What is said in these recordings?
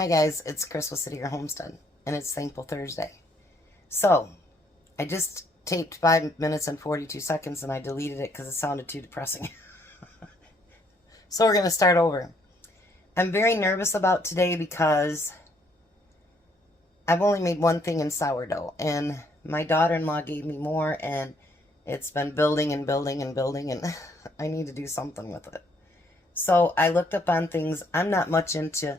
Hi guys, it's Chris with City Your Homestead, and it's Thankful Thursday. So, I just taped 5 minutes and 42 seconds and I deleted it because it sounded too depressing. So we're going to start over. I'm very nervous about today because I've only made one thing in sourdough, and my daughter-in-law gave me more, and it's been building and building and building, and I need to do something with it. So I looked up on things. I'm not much into,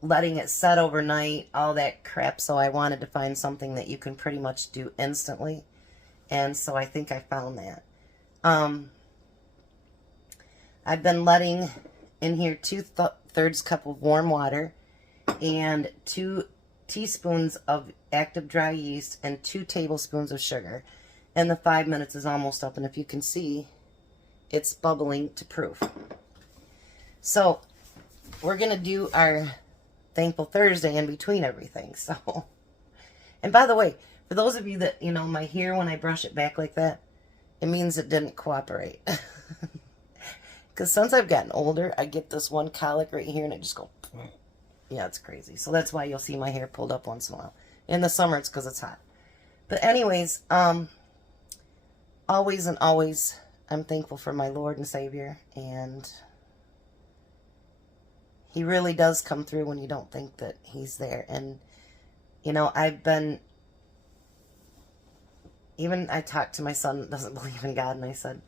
letting it set overnight, all that crap, so I wanted to find something that you can pretty much do instantly, and so I think I found that. I've been letting in here 2/3 cup of warm water and 2 teaspoons of active dry yeast and 2 tablespoons of sugar, and the 5 minutes is almost up, and if you can see, it's bubbling to proof. So we're going to do our Thankful Thursday in between everything. So, and by the way, for those of you that, my hair, when I brush it back like that, it means it didn't cooperate. Because since I've gotten older, I get this one colic right here and it just goes, yeah, it's crazy. So that's why you'll see my hair pulled up once in a while. In the summer, it's because it's hot. But anyways, always and always, I'm thankful for my Lord and Savior, and He really does come through when you don't think that He's there. And, I've been, even I talked to my son that doesn't believe in God, and I said,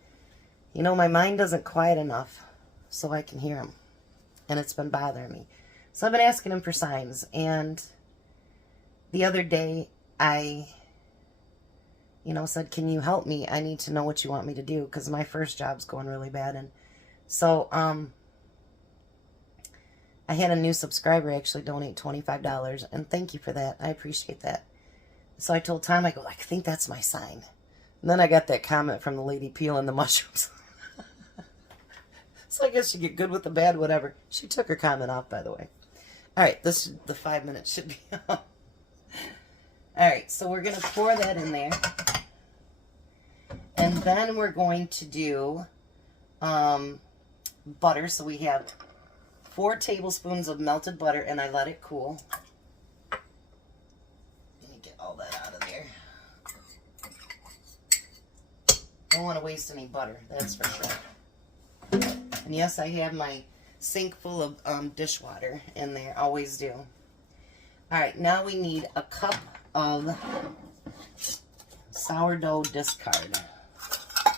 my mind doesn't quiet enough so I can hear Him. And it's been bothering me. So I've been asking Him for signs. And the other day, I, said, can you help me? I need to know what you want me to do, because my first job's going really bad. And so, I had a new subscriber actually donate $25, and thank you for that. I appreciate that. So I told Tom, I go, I think that's my sign. And then I got that comment from the lady peeling the mushrooms. So I guess you get good with the bad, whatever. She took her comment off, by the way. All right, the 5 minutes should be up. All right, so we're going to pour that in there. And then we're going to do butter. So we have 4 tablespoons of melted butter, and I let it cool. Let me get all that out of there. Don't want to waste any butter, that's for sure. And yes, I have my sink full of dishwater in there, always do. Alright, now we need a cup of sourdough discard. I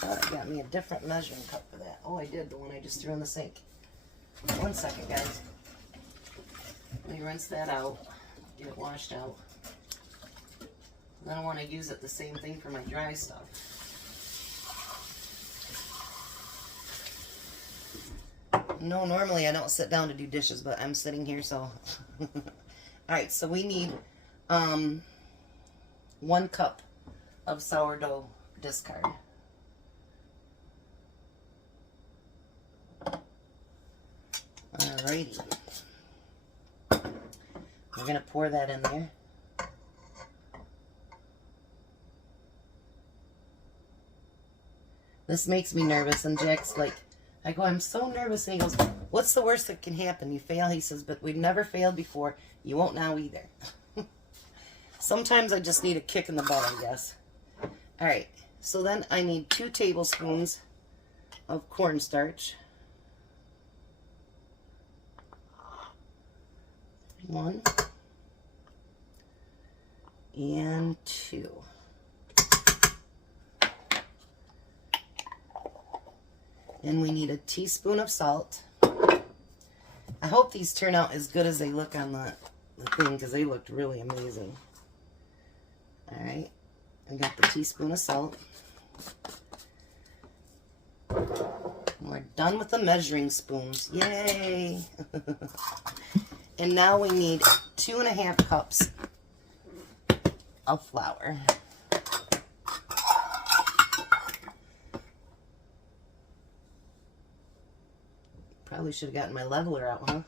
thought I got me a different measuring cup for that. Oh, I did, the one I just threw in the sink. 1 second, guys. Let me rinse that out, get it washed out. Then I want to use it the same thing for my dry stuff. No, normally I don't sit down to do dishes, but I'm sitting here, so. Alright, so we need 1 cup of sourdough discard. Alrighty. We're going to pour that in there. This makes me nervous, and Jack's like, I go, I'm so nervous, and he goes, what's the worst that can happen? You fail, he says, but we've never failed before. You won't now either. Sometimes I just need a kick in the butt, I guess. Alright, so then I need 2 tablespoons of cornstarch. 1 and 2. And we need a teaspoon of salt. I hope these turn out as good as they look on the thing, because they looked really amazing. Alright, I got the teaspoon of salt. We're done with the measuring spoons. Yay! And now we need 2.5 cups of flour. Probably should have gotten my leveler out, huh?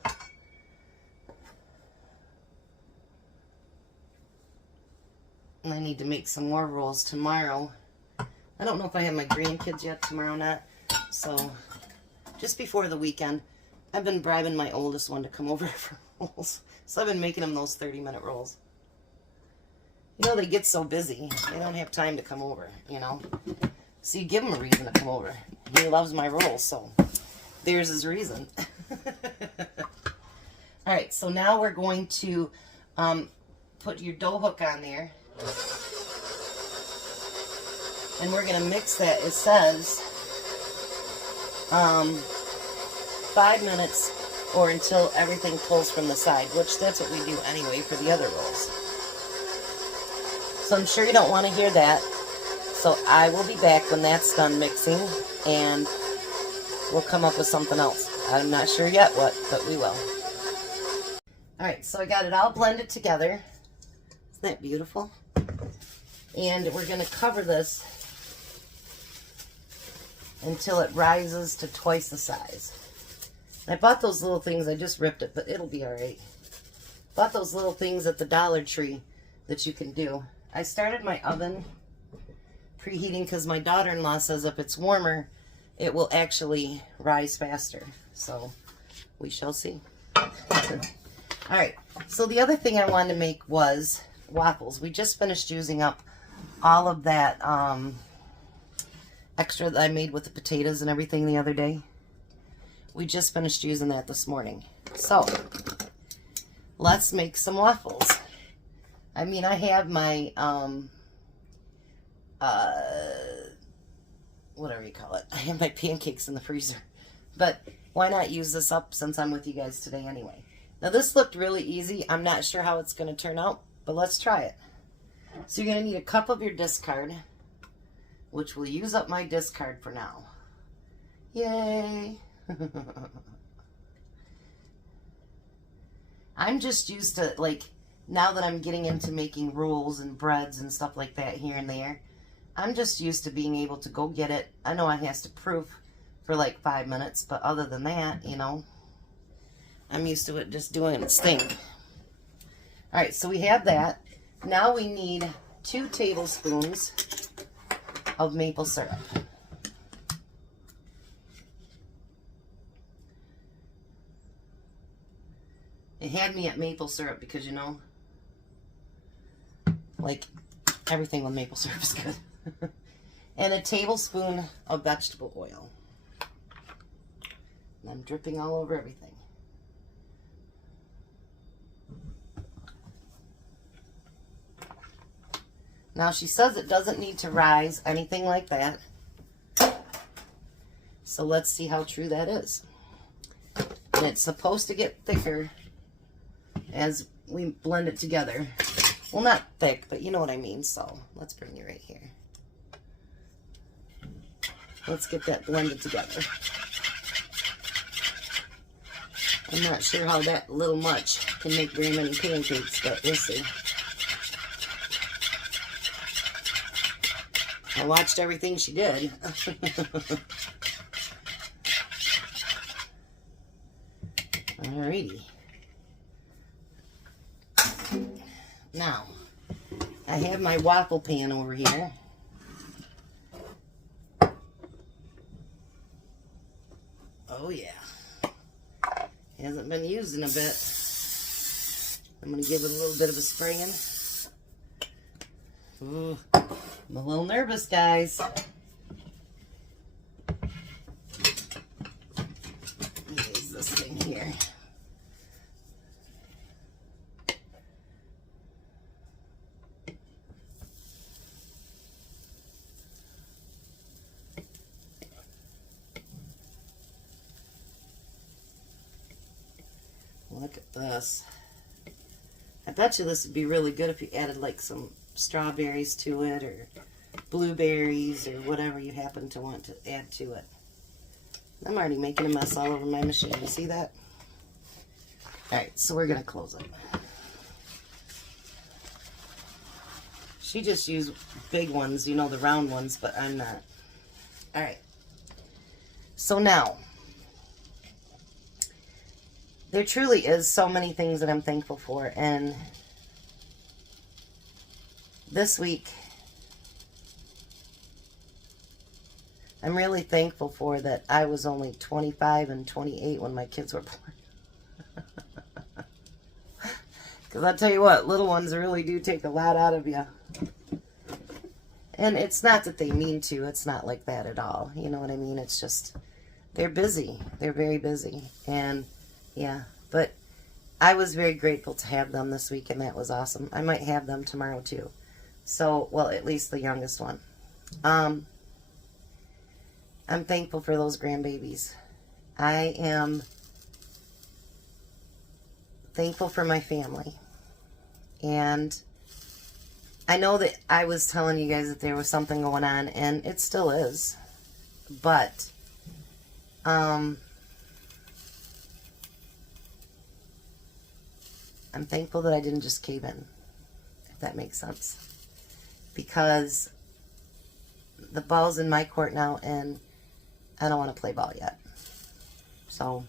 I need to make some more rolls tomorrow. I don't know if I have my grandkids yet tomorrow or not. So just before the weekend, I've been bribing my oldest one to come over for rolls. So I've been making them those 30-minute rolls. You know, they get so busy. They don't have time to come over, you know. So you give him a reason to come over. He loves my rolls, so there's his reason. All right, so now we're going to put your dough hook on there. And we're going to mix that. It says 5 minutes or until everything pulls from the side, which that's what we do anyway for the other rolls. So I'm sure you don't want to hear that. So I will be back when that's done mixing, and we'll come up with something else. I'm not sure yet what, but we will. Alright, so I got it all blended together. Isn't that beautiful? And we're going to cover this until it rises to twice the size. I bought those little things. I just ripped it, but it'll be alright. Bought those little things at the Dollar Tree that you can do. I started my oven preheating because my daughter-in-law says if it's warmer, it will actually rise faster. So we shall see. Alright, so the other thing I wanted to make was waffles. We just finished using up all of that extra that I made with the potatoes and everything the other day. We just finished using that this morning. So let's make some waffles. I mean, I have my whatever you call it. I have my pancakes in the freezer. But why not use this up since I'm with you guys today anyway? Now this looked really easy. I'm not sure how it's going to turn out, but let's try it. So you're going to need a cup of your discard, which will use up my discard for now. Yay! I'm just used to, like, now that I'm getting into making rolls and breads and stuff like that here and there, I'm just used to being able to go get it. I know it has to proof for like 5 minutes, but other than that, you know, I'm used to it just doing its thing. Alright, so we have that. Now we need 2 tablespoons of maple syrup. It had me at maple syrup because, you know, like, everything with maple syrup is good. And a tablespoon of vegetable oil. And I'm dripping all over everything. Now she says it doesn't need to rise, anything like that. So let's see how true that is. And it's supposed to get thicker as we blend it together. Well, not thick, but you know what I mean. So let's bring you right here. Let's get that blended together. I'm not sure how that little much can make very many pancakes, but we'll see. I watched everything she did. Alrighty. Now, I have my waffle pan over here. Oh yeah. Hasn't been used in a bit. I'm going to give it a little bit of a spraying. Ooh, I'm a little nervous, guys. Use this thing here. Look at this. I bet you this would be really good if you added like some strawberries to it or blueberries or whatever you happen to want to add to it. I'm already making a mess all over my machine. You see that? Alright, so we're going to close it. She just used big ones, you know, the round ones, but I'm not. Alright. So now, there truly is so many things that I'm thankful for, and this week I'm really thankful for that I was only 25 and 28 when my kids were born. Because I'll tell you what, little ones really do take a lot out of you. And it's not that they mean to. It's not like that at all. You know what I mean? It's just, they're busy. They're very busy. And, yeah. But I was very grateful to have them this week, and that was awesome. I might have them tomorrow, too. So, well, at least the youngest one. I'm thankful for those grandbabies. I am thankful for my family. And I know that I was telling you guys that there was something going on, and it still is. But, I'm thankful that I didn't just cave in, if that makes sense. Because the ball's in my court now, and I don't want to play ball yet. So,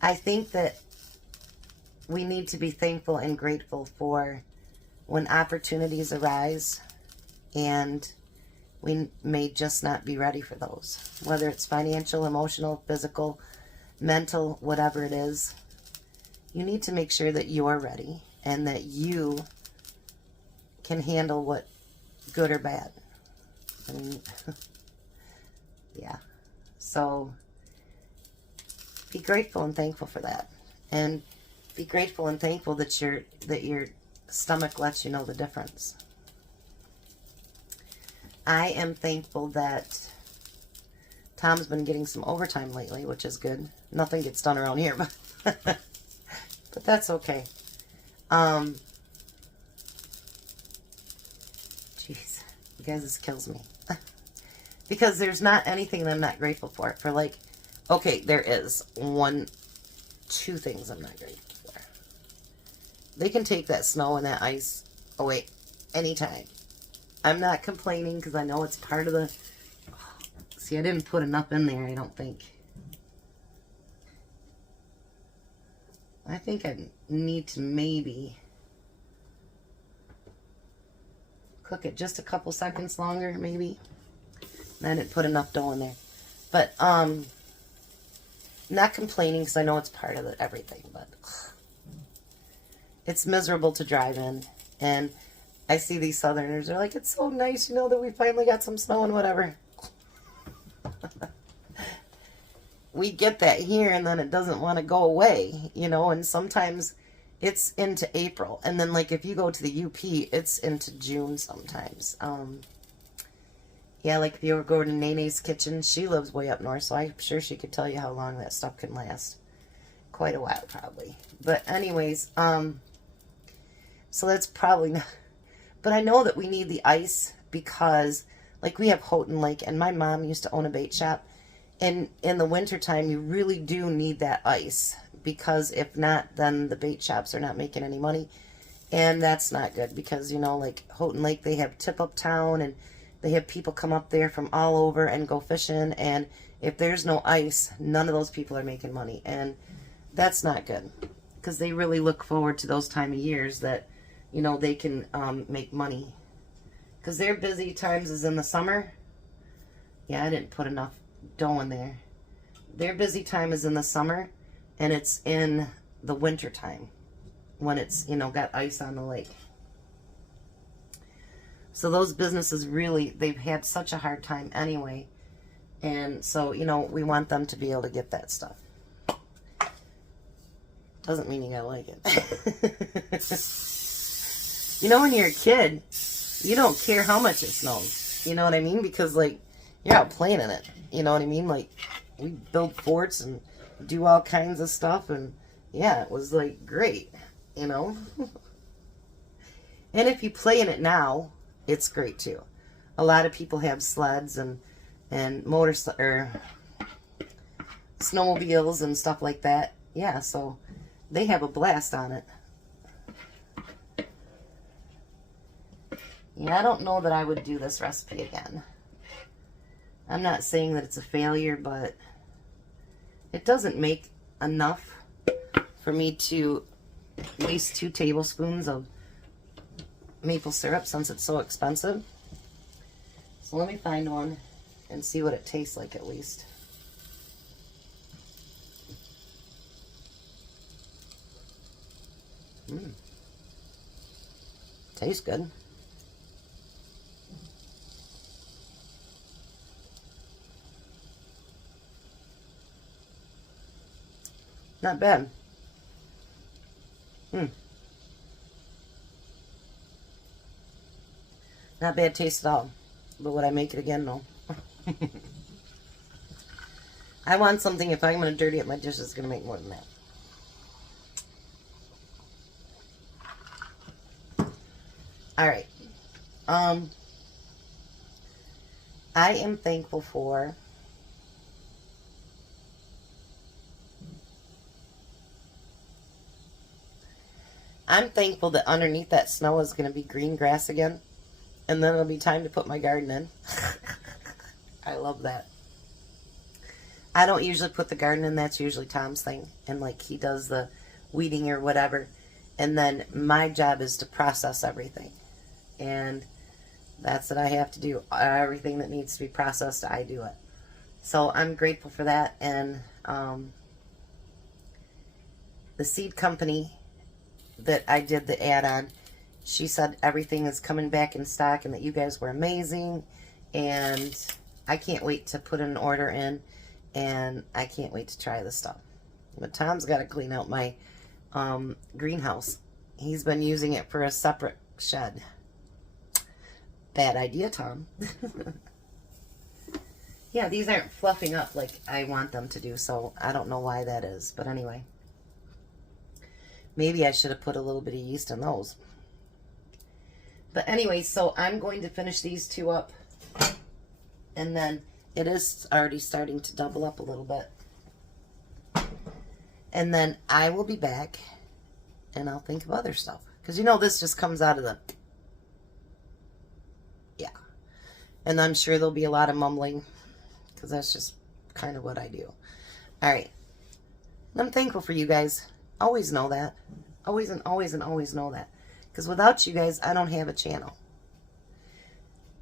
I think that we need to be thankful and grateful for when opportunities arise, and we may just not be ready for those. Whether it's financial, emotional, physical, mental, whatever it is, you need to make sure that you're ready and that you can handle what, good or bad. I mean, yeah. So be grateful and thankful for that. And be grateful and thankful that your stomach lets you know the difference. I am thankful that Tom's been getting some overtime lately, which is good. Nothing gets done around here, but but that's okay. Jeez, you guys, this kills me. Because there's not anything that I'm not grateful for. For like, okay, there is two things I'm not grateful for. They can take that snow and that ice away anytime. I'm not complaining because I know it's part of the... See, I didn't put enough in there, I don't think. I think I need to maybe cook it just a couple seconds longer, maybe. I didn't put enough dough in there. But, not complaining because I know it's part of everything, but it's miserable to drive in. And I see these Southerners, they're like, it's so nice, you know, that we finally got some snow and whatever. We get that here, and then it doesn't want to go away, you know, and sometimes it's into April. And then, like, if you go to the UP, it's into June sometimes. Yeah, like if you ever go to Nene's Kitchen, she lives way up north, so I'm sure she could tell you how long that stuff can last. Quite a while, probably. But anyways, so that's probably not... But I know that we need the ice because, like, we have Houghton Lake, and my mom used to own a bait shop. And in the wintertime, you really do need that ice because if not, then the bait shops are not making any money. And that's not good because, you know, like Houghton Lake, they have Tip-Up Town, and they have people come up there from all over and go fishing. And if there's no ice, none of those people are making money. And that's not good because they really look forward to those time of years that, you know, they can make money. Because their busy times is in the summer. Yeah, I didn't put enough dough in there. Their busy time is in the summer, and it's in the winter time when it's, you know, got ice on the lake. So those businesses really, they've had such a hard time anyway. And so, you know, we want them to be able to get that stuff. Doesn't mean you gotta like it. You know, when you're a kid, you don't care how much it snows. You know what I mean? Because, like, you're out playing in it. You know what I mean? Like, we build forts and do all kinds of stuff. And, yeah, it was, like, great. You know? And if you play in it now, it's great, too. A lot of people have sleds and snowmobiles and stuff like that. Yeah, so they have a blast on it. Yeah, I don't know that I would do this recipe again. I'm not saying that it's a failure, but it doesn't make enough for me to waste 2 tablespoons of maple syrup since it's so expensive. So let me find one and see what it tastes like at least. Tastes good. Not bad. Not bad taste at all. But would I make it again? No. I want something, if I'm going to dirty up my dishes, it's going to make more than that. Alright. I am thankful for that underneath that snow is going to be green grass again. And then it'll be time to put my garden in. I love that. I don't usually put the garden in. That's usually Tom's thing. And like he does the weeding or whatever. And then my job is to process everything. And that's what I have to do. Everything that needs to be processed, I do it. So I'm grateful for that. And the seed company that I did the ad on, she said everything is coming back in stock and that you guys were amazing. And I can't wait to put an order in. And I can't wait to try this stuff. But Tom's got to clean out my greenhouse. He's been using it for a separate shed. Bad idea, Tom. Yeah, these aren't fluffing up like I want them to do, so I don't know why that is. But anyway, maybe I should have put a little bit of yeast in those. But anyway, so I'm going to finish these two up. And then it is already starting to double up a little bit. And then I will be back and I'll think of other stuff. Because you know this just comes out of the... Yeah. And I'm sure there'll be a lot of mumbling. Because that's just kind of what I do. Alright. I'm thankful for you guys. Always know that. Always and always and always know that. Because without you guys, I don't have a channel.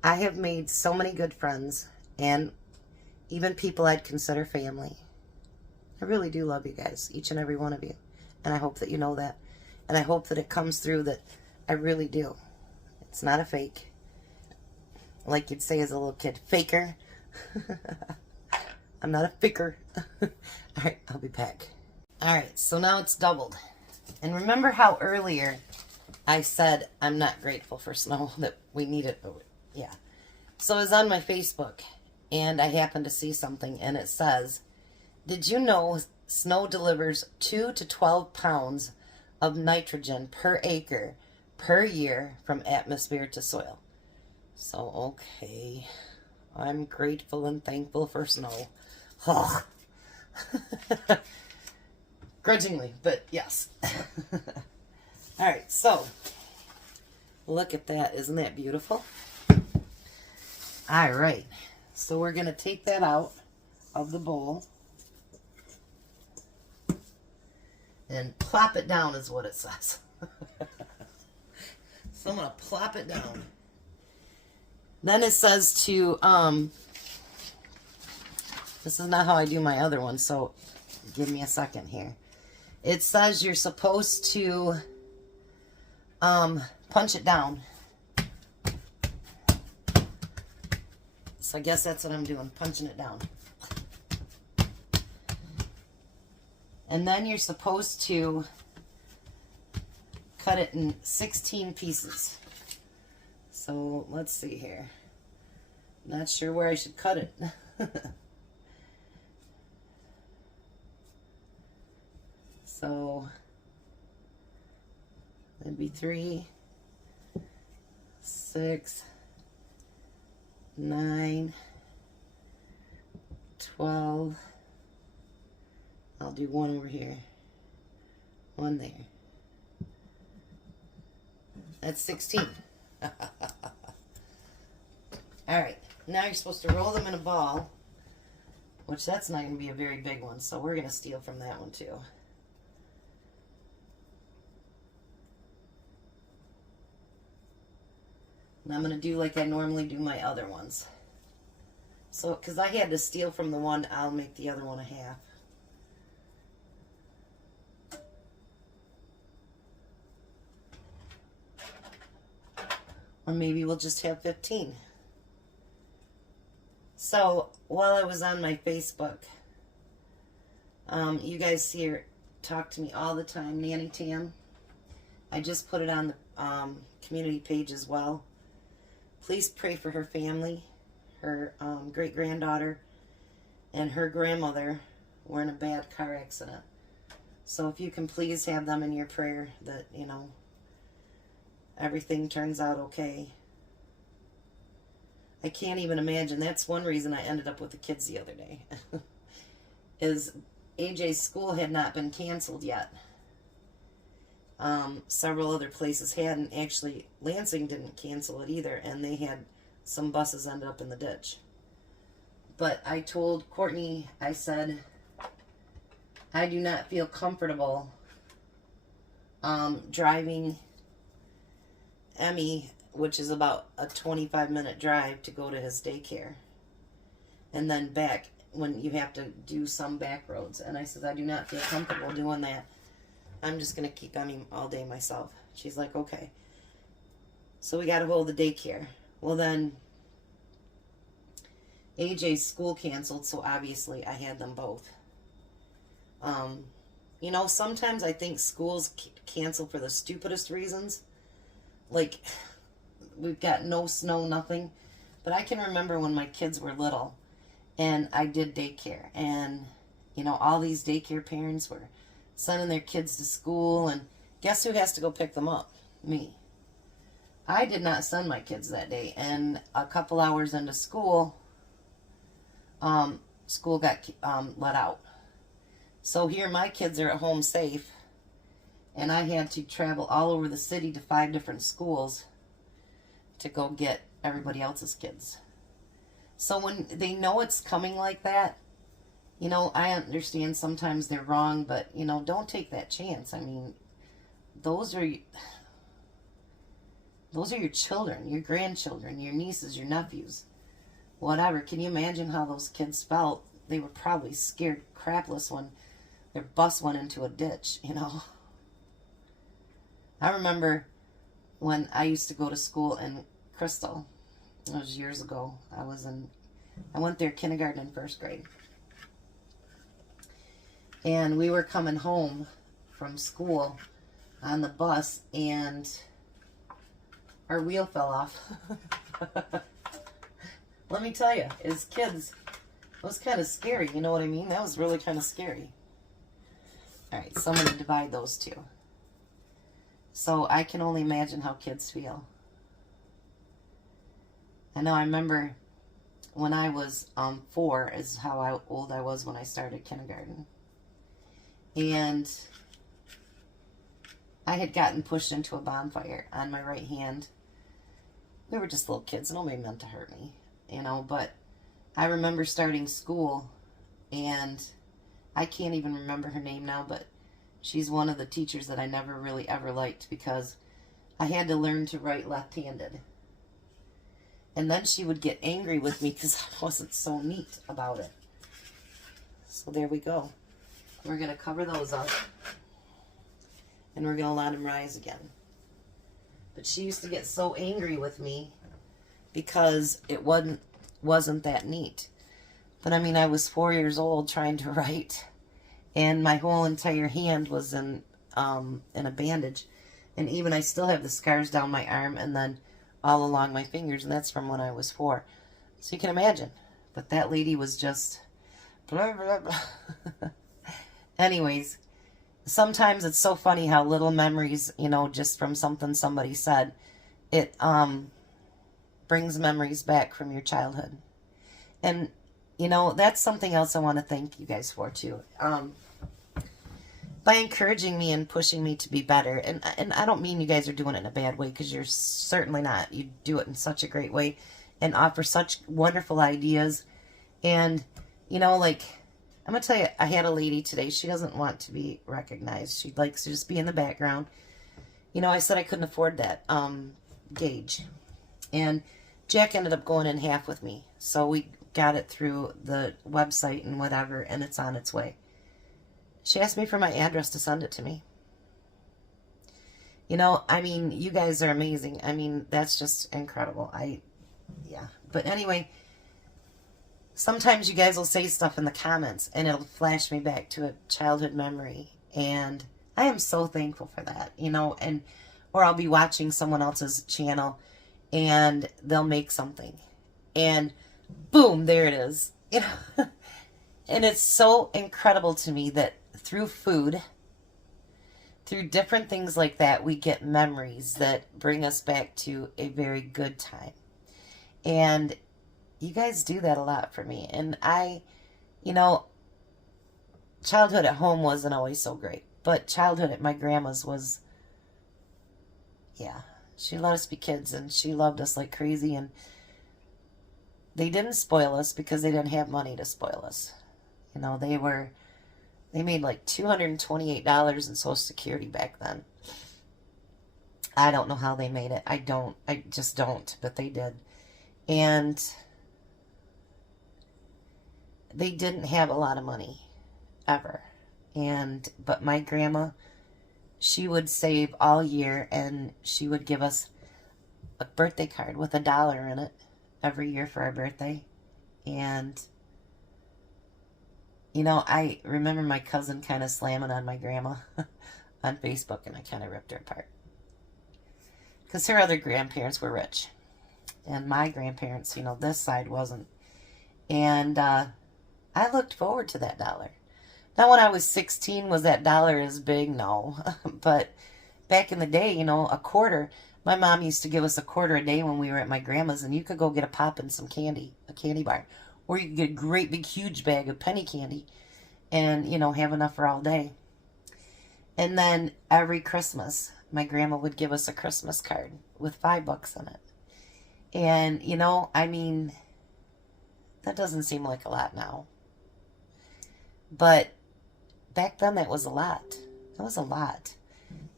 I have made so many good friends. And even people I'd consider family. I really do love you guys. Each and every one of you. And I hope that you know that. And I hope that it comes through that I really do. It's not a fake. Like you'd say as a little kid. Faker. I'm not a faker. Alright, I'll be back. Alright, so now it's doubled. And remember how earlier I said I'm not grateful for snow, that we need it. Yeah. So I was on my Facebook and I happened to see something and it says, did you know snow delivers 2 to 12 pounds of nitrogen per acre per year from atmosphere to soil? So, okay. I'm grateful and thankful for snow. Oh. Grudgingly, but yes. Alright, so look at that. Isn't that beautiful? Alright, so we're going to take that out of the bowl and plop it down is what it says. So I'm going to plop it down. Then it says to, this is not how I do my other one, so give me a second here. It says you're supposed to punch it down. So I guess that's what I'm doing, punching it down. And then you're supposed to cut it in 16 pieces. So let's see here. Not sure where I should cut it. So it'd be 3, 6, 9, 12. I'll do one over here. One there. That's 16. Alright, now you're supposed to roll them in a ball, which that's not going to be a very big one, so we're going to steal from that one too. And I'm going to do like I normally do my other ones. So, because I had to steal from the one, I'll make the other one a half. Or maybe we'll just have 15. So, while I was on my Facebook, you guys see her talk to me all the time, Nanny Tam. I just put it on the community page as well. Please pray for her family. Her great-granddaughter and her grandmother were in a bad car accident. So if you can please have them in your prayer that, you know, everything turns out okay. I can't even imagine. That's one reason I ended up with the kids the other day. Is AJ's school had not been canceled yet. Several other places hadn't. Actually, Lansing didn't cancel it either, and they had some buses ended up in the ditch. But I told Courtney, I said, I do not feel comfortable driving Emmy, which is about a 25-minute drive to go to his daycare, and then back when you have to do some back roads. And I said, I do not feel comfortable doing that. I'm just going to keep Emmy all day myself. She's like, okay. So we got a hold of the daycare. Well, then AJ's school canceled, so obviously I had them both. You know, sometimes I think schools cancel for the stupidest reasons. Like, we've got no snow, nothing. But I can remember when my kids were little, and I did daycare. And, you know, all these daycare parents were sending their kids to school, and guess who has to go pick them up? Me. I did not send my kids that day, and a couple hours into school, school got let out. So here my kids are at home safe, and I had to travel all over the city to 5 different schools to go get everybody else's kids. So when they know it's coming like that, you know, I understand sometimes they're wrong, but, you know, don't take that chance. I mean, those are your children, your grandchildren, your nieces, your nephews, whatever. Can you imagine how those kids felt? They were probably scared crapless when their bus went into a ditch, you know. I remember when I used to go to school in Crystal. It was years ago. I went there kindergarten and first grade. And we were coming home from school on the bus, and our wheel fell off. Let me tell you, as kids, it was kind of scary, you know what I mean? That was really kind of scary. Alright, so I'm going to divide those two. So I can only imagine how kids feel. I know I remember when I was 4 is how old I was when I started kindergarten. And I had gotten pushed into a bonfire on my right hand. We were just little kids. Nobody meant to hurt me, you know. But I remember starting school, and I can't even remember her name now, but she's one of the teachers that I never really ever liked because I had to learn to write left-handed. And then she would get angry with me because I wasn't so neat about it. So there we go. We're going to cover those up. And we're going to let them rise again. But she used to get so angry with me because it wasn't that neat. But I mean, I was 4 years old trying to write, and my whole entire hand was in a bandage. And even I still have the scars down my arm and then all along my fingers, and that's from when I was 4. So you can imagine. But that lady was just blah, blah, blah. Anyways, sometimes it's so funny how little memories, you know, just from something somebody said, it brings memories back from your childhood. And, you know, that's something else I want to thank you guys for, too. By encouraging me and pushing me to be better. And I don't mean you guys are doing it in a bad way, because you're certainly not. You do it in such a great way and offer such wonderful ideas. And, you know, like, I'm going to tell you, I had a lady today. She doesn't want to be recognized. She likes to just be in the background. You know, I said I couldn't afford that gauge. And Jack ended up going in half with me. So we got it through the website and whatever, and it's on its way. She asked me for my address to send it to me. You know, I mean, you guys are amazing. I mean, that's just incredible. Yeah. But anyway, sometimes you guys will say stuff in the comments and it'll flash me back to a childhood memory. And I am so thankful for that, you know, or I'll be watching someone else's channel and they'll make something and boom, there it is. You know, and it's so incredible to me that through food, through different things like that, we get memories that bring us back to a very good time. And you guys do that a lot for me. And you know, childhood at home wasn't always so great. But childhood at my grandma's was, yeah. She let us be kids and she loved us like crazy. And they didn't spoil us because they didn't have money to spoil us. You know, they made like $228 in Social Security back then. I don't know how they made it. I just don't, but they did. And they didn't have a lot of money, ever. But my grandma, she would save all year and she would give us a birthday card with $1 in it every year for our birthday. And you know, I remember my cousin kind of slamming on my grandma on Facebook, and I kind of ripped her apart. Because her other grandparents were rich. And my grandparents, you know, this side wasn't. And I looked forward to that $1. Now, when I was 16, was that $1 as big? No. But back in the day, you know, a quarter. My mom used to give us a quarter a day when we were at my grandma's, and you could go get a pop and some candy, a candy bar. Or you could get a great big huge bag of penny candy and, you know, have enough for all day. And then every Christmas, my grandma would give us a Christmas card with $5 in it. And, you know, I mean, that doesn't seem like a lot now. But back then that was a lot. That was a lot.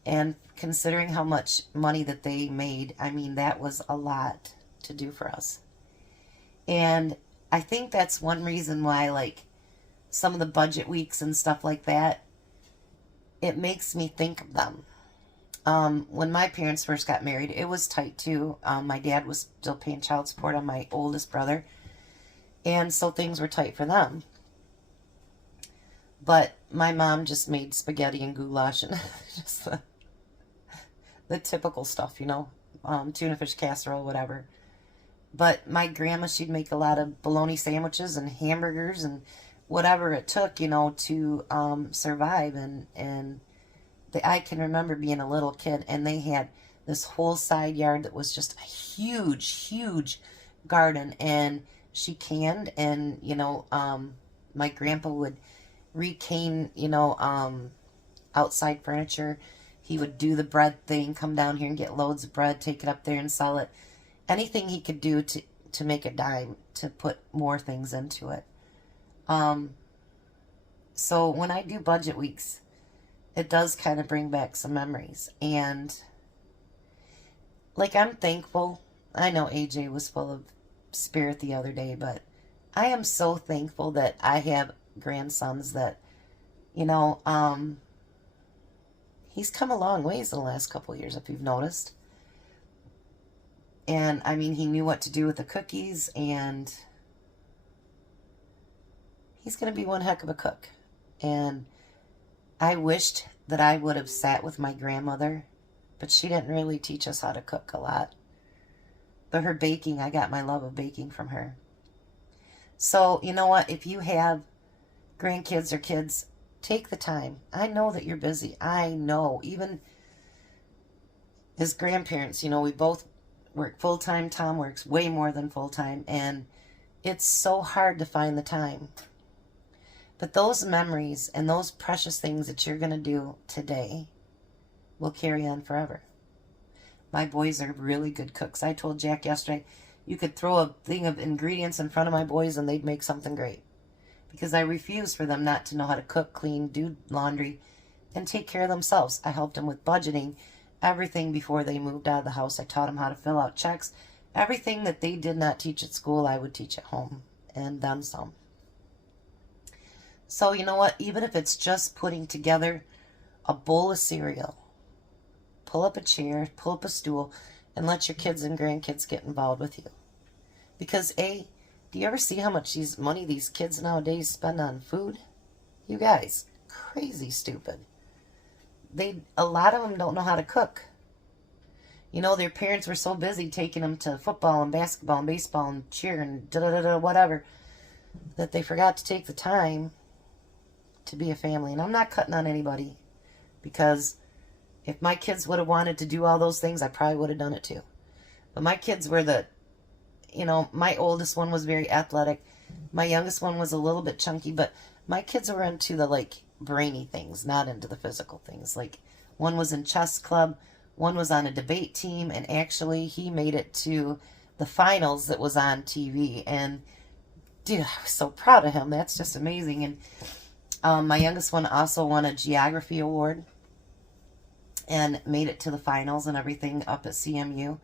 And considering how much money that they made, I mean, that was a lot to do for us. And I think that's one reason why, like, some of the budget weeks and stuff like that, it makes me think of them. When my parents first got married, it was tight too. My dad was still paying child support on my oldest brother. And so things were tight for them. But my mom just made spaghetti and goulash and just the typical stuff, you know. Tuna fish casserole, whatever. But my grandma, she'd make a lot of bologna sandwiches and hamburgers and whatever it took, you know, to survive. And I can remember being a little kid, and they had this whole side yard that was just a huge, huge garden. And she canned, and, you know, my grandpa would recane, you know, outside furniture. He would do the bread thing, come down here and get loads of bread, take it up there and sell it. Anything he could do to make a dime, to put more things into it. So when I do budget weeks, it does kind of bring back some memories. And, like, I'm thankful. I know AJ was full of spirit the other day, but I am so thankful that I have grandsons that, you know, he's come a long ways in the last couple of years, if you've noticed. And, I mean, he knew what to do with the cookies, and he's going to be one heck of a cook. And I wished that I would have sat with my grandmother, but she didn't really teach us how to cook a lot. But her baking, I got my love of baking from her. So, you know what? If you have grandkids or kids, take the time. I know that you're busy. I know. Even as grandparents, you know, we both work full-time. Tom works way more than full-time, and it's so hard to find the time. But those memories and those precious things that you're going to do today will carry on forever. My boys are really good cooks. I told Jack yesterday, you could throw a thing of ingredients in front of my boys and they'd make something great. Because I refuse for them not to know how to cook, clean, do laundry, and take care of themselves. I helped them with budgeting, everything before they moved out of the house. I taught them how to fill out checks, Everything that they did not teach at school, I would teach at home, and then some. So you know what? Even if it's just putting together a bowl of cereal, pull up a chair, pull up a stool, and let your kids and grandkids get involved with you. Because do you ever see how much money these kids nowadays spend on food? You guys, crazy stupid. A lot of them don't know how to cook. You know, their parents were so busy taking them to football and basketball and baseball and cheer and whatever, that they forgot to take the time to be a family. And I'm not cutting on anybody, because if my kids would have wanted to do all those things, I probably would have done it too. But my kids were my oldest one was very athletic. My youngest one was a little bit chunky, but my kids were into the brainy things, not into the physical things. Like, one was in chess club, one was on a debate team, and actually he made it to the finals that was on TV. And dude, I was so proud of him. That's just amazing. And my youngest one also won a geography award and made it to the finals and everything up at CMU.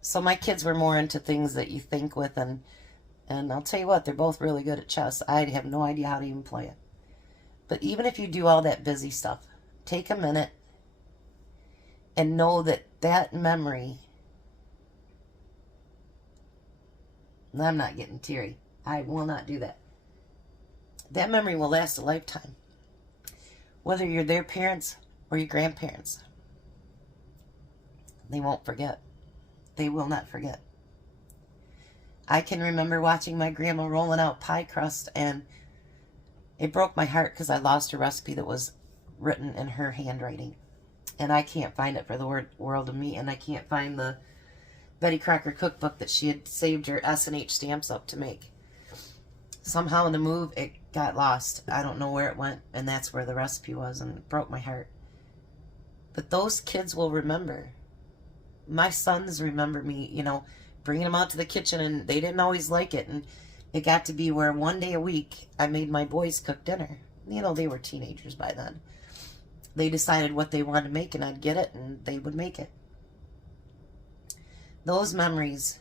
So my kids were more into things that you think with, and I'll tell you what, they're both really good at chess. I have no idea how to even play it. But even if you do all that busy stuff, take a minute and know that memory, I'm not getting teary. I will not do that. That memory will last a lifetime. Whether you're their parents or your grandparents, they won't forget. They will not forget. I can remember watching my grandma rolling out pie crust, and it broke my heart because I lost a recipe that was written in her handwriting. And I can't find it for the world of me, and I can't find the Betty Crocker cookbook that she had saved her S&H stamps up to make. Somehow in the move, it got lost. I don't know where it went, and that's where the recipe was, and it broke my heart. But those kids will remember. My sons remember me, bringing them out to the kitchen, and they didn't always like it. And it got to be where one day a week, I made my boys cook dinner. They were teenagers by then. They decided what they wanted to make, and I'd get it, and they would make it. Those memories,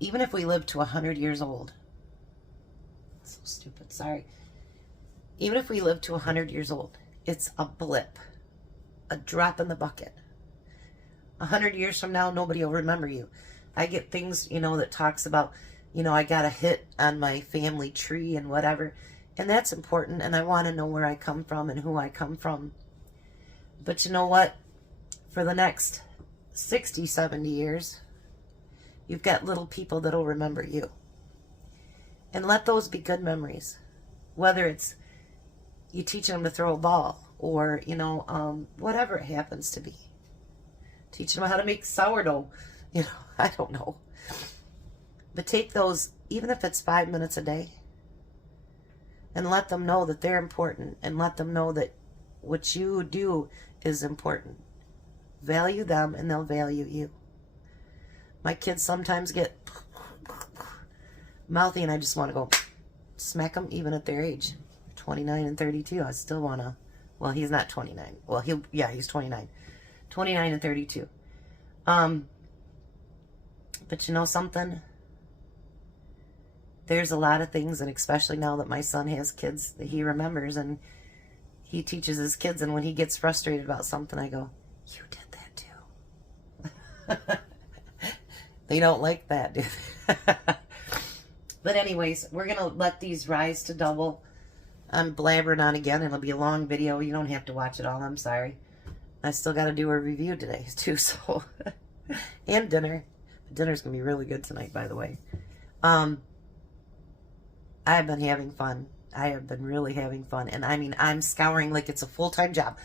even if we live to 100 years old, so stupid, sorry. Even if we live to 100 years old, it's a blip, a drop in the bucket. 100 years from now, nobody will remember you. I get things, that talks about, I got a hit on my family tree and whatever, and that's important, and I want to know where I come from and who I come from. But you know what? For the next 60, 70 years, you've got little people that'll remember you. And let those be good memories. Whether it's you teach them to throw a ball, or, whatever it happens to be. Teach them how to make sourdough. I don't know. But take those, even if it's 5 minutes a day, and let them know that they're important, and let them know that what you do is important. Value them, and they'll value you. My kids sometimes get mouthy, and I just want to go smack them, even at their age. 29 and 32. I still want to, well, he's not 29. Well, he's 29. 29 and 32. But you know something? There's a lot of things, and especially now that my son has kids, that he remembers, and he teaches his kids, and when he gets frustrated about something, I go, you did that too. They don't like that, do they? But anyways, we're going to let these rise to double. I'm blabbering on again. It'll be a long video. You don't have to watch it all. I'm sorry. I still got to do a review today, too, so. And dinner. Dinner's going to be really good tonight, by the way. I have been having fun. I have been really having fun. And I mean, I'm scouring like it's a full-time job.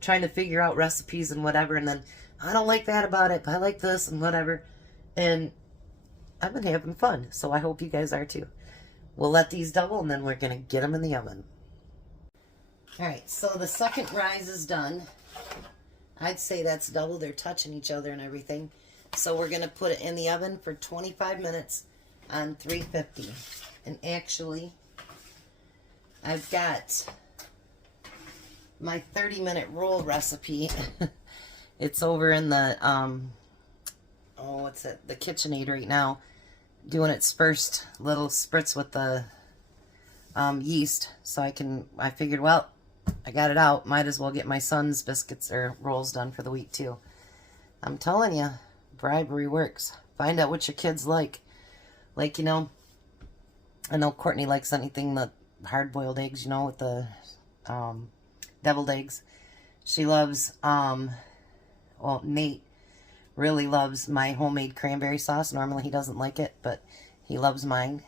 Trying to figure out recipes and whatever. And then, I don't like that about it, but I like this and whatever. And I've been having fun. So I hope you guys are too. We'll let these double, and then we're going to get them in the oven. Alright, so the second rise is done. I'd say that's double. They're touching each other and everything. So we're going to put it in the oven for 25 minutes on 350. And actually, I've got my 30-minute roll recipe. It's over in the, oh, what's it? The KitchenAid right now, doing its first little spritz with the yeast. So I figured, well, I got it out. Might as well get my son's biscuits or rolls done for the week too. I'm telling you, bribery works. Find out what your kids like. Like, you know, I know Courtney likes anything, the hard-boiled eggs, you know, with the deviled eggs. She loves, well, Nate really loves my homemade cranberry sauce. Normally he doesn't like it, but he loves mine.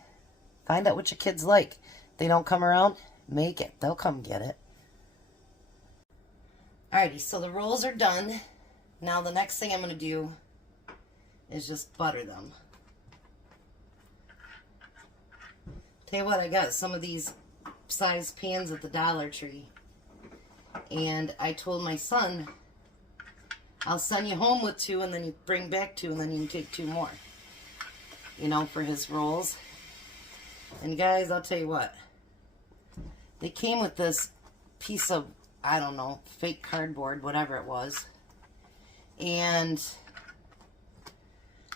Find out what your kids like. If they don't come around, make it. They'll come get it. Alrighty, so the rolls are done. Now the next thing I'm going to do is just butter them. Tell you what, I got some of these size pans at the Dollar Tree. And I told my son, I'll send you home with 2 and then you bring back 2 and then you can take 2 more. You know, for his rolls. And guys, I'll tell you what. They came with this piece of, I don't know, fake cardboard, whatever it was. And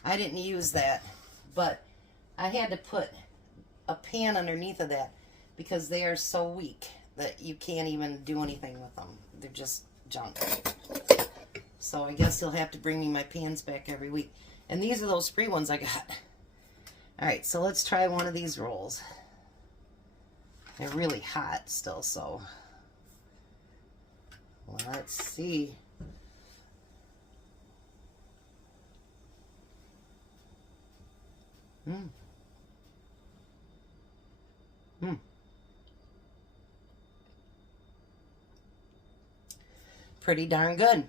I didn't use that. But I had to put a pan underneath of that because they are so weak that you can't even do anything with them. They're just junk. So I guess you'll have to bring me my pans back every week. And these are those free ones I got. Alright, so let's try one of these rolls. They're really hot still, so let's see. Pretty darn good.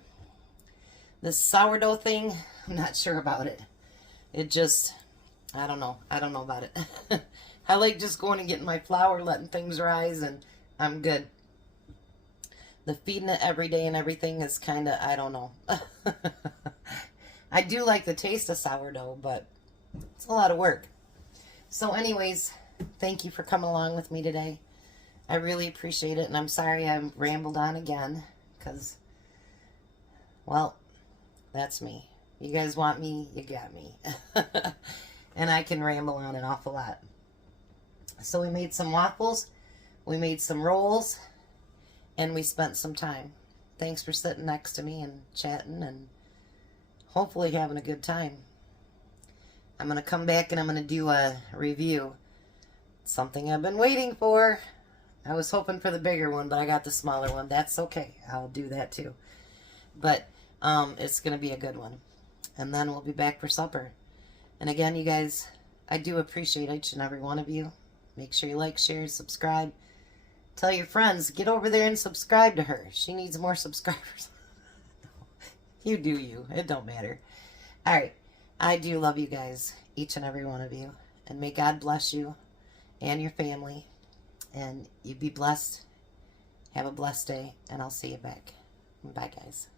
This sourdough thing, I'm not sure about it. It just, I don't know about it. I like just going and getting my flour, letting things rise, and I'm good. The feeding it every day and everything is kind of, I don't know. I do like the taste of sourdough, but it's a lot of work. So anyways, thank you for coming along with me today. I really appreciate it, and I'm sorry I rambled on again, because, well, that's me. You guys want me, you got me. And I can ramble on an awful lot. So we made some waffles, we made some rolls, and we spent some time. Thanks for sitting next to me and chatting and hopefully having a good time. I'm going to come back and I'm going to do a review. Something I've been waiting for. I was hoping for the bigger one, but I got the smaller one. That's okay. I'll do that too. But it's going to be a good one. And then we'll be back for supper. And again, you guys, I do appreciate each and every one of you. Make sure you like, share, subscribe. Tell your friends, get over there and subscribe to her. She needs more subscribers. You do you. It don't matter. All right. I do love you guys, each and every one of you. And may God bless you and your family. And you be blessed. Have a blessed day. And I'll see you back. Bye, guys.